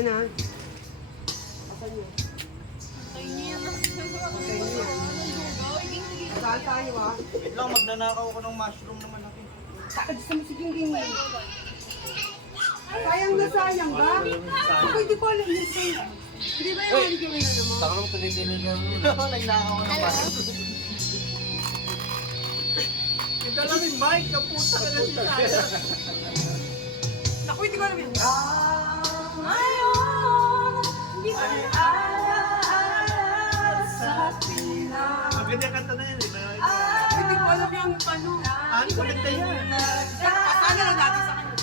yan ha. Asan yun? Ay, niya na. Saan tayo ha? Wait lang, magnanakaw ako ng mushroom naman natin. Sakad sa musiking ganyan. Sayang na sayang ba? Ako hindi ko alam yun sa'yo. Hindi ba yung hindi ko yun naman? Taka naman tuloy-tuloy lang. Nagnakaw ako ng mushroom. Ito lang yung mic, kaputa ka na siya. Ako hindi ko alam yun. Ngayon, hindi ko na Sa pila. Maganda kanta na yan eh. Hindi ko alam yung ano. Ano maganda yan? Pasana lang natin sa kanya.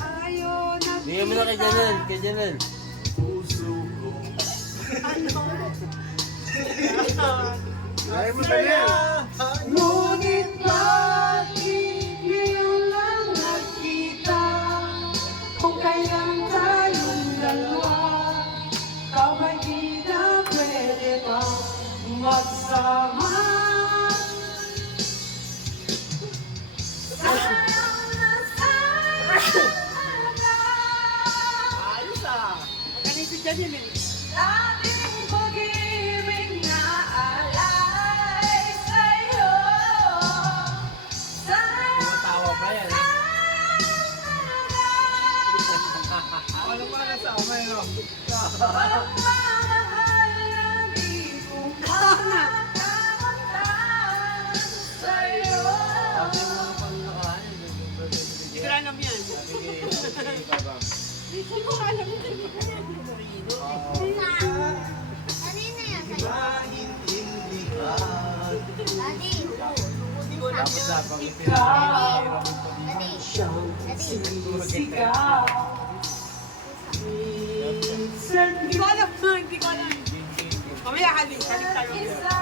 Ayaw na. Bigyan mo na kay Janel, kay Janel. Puso ko. Ano? Ay mo na yan. Ngunit bakit ngayon lang nagkita? Kung kailan tayong dalawa, ikaw ba'y di na pwede pa magsama? Sayang na sayang ka. Ayos ah. Magaling si Janil eh. dating pag-ibig na alay sa'yo. Tawa pa yan. Ano pa nasama yun? Pagmamahal na di ko makakamtan sa'yo. Sabi mo ang panglakaan. Hindi ko alam yan. Hindi ko alam yan. Kanina yan. Mahintindihan. Daddy. Dapat lapang Daddy. Sisigaw. Hindi ko alam. Hindi ko alam. Mamaya halik. Halik tayo. Isa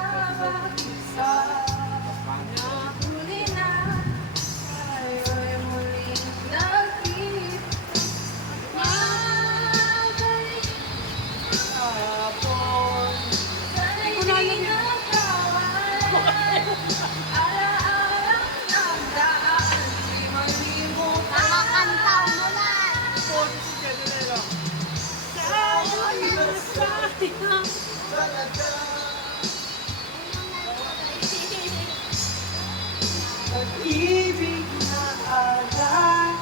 na huli na tayo'y muling nagkibalik. Sana'y di nakawalan. Ala-alang nagdaan, di malimutan. Nakakanta umulan. Pag-ibig na agad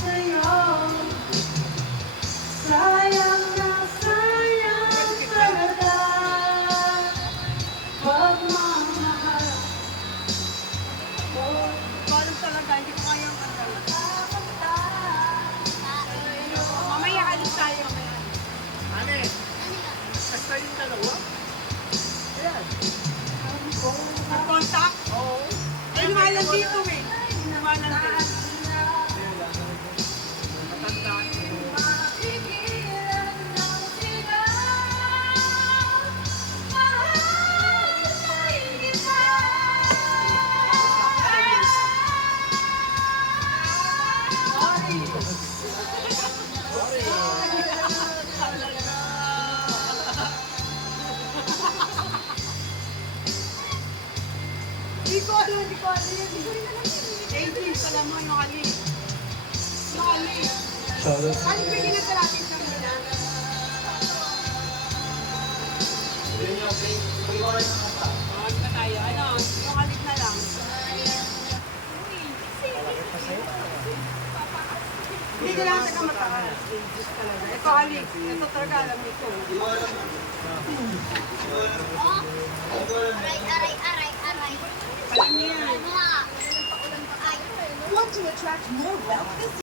sa'yo. Sayang na sayang talaga. Pagmamahal. Parang talaga, hindi ko kayang kanta. Mamaya alis tayo. Ane, basta yung dalawa? Ayan. Nag-contact? Oo. Ay, lumalan dito eh. Lumalan dito. Matandaan ko. Mapigilan ng sigaw. Mahal sa'y isa. Hindi ko alam, hindi ko alam. Daisy, pala mo, yung ali. Yung ali. Ano ba yung nagkarapit ng nila? Huwag na tayo. Ano, yung alit na lang. Hindi ko lang taga mataas. Daisies talaga. Ito alit. Ito talaga alam nito. Aray, aray, aray, aray. Alam niya yan. Ano na? Want to attract more wealth this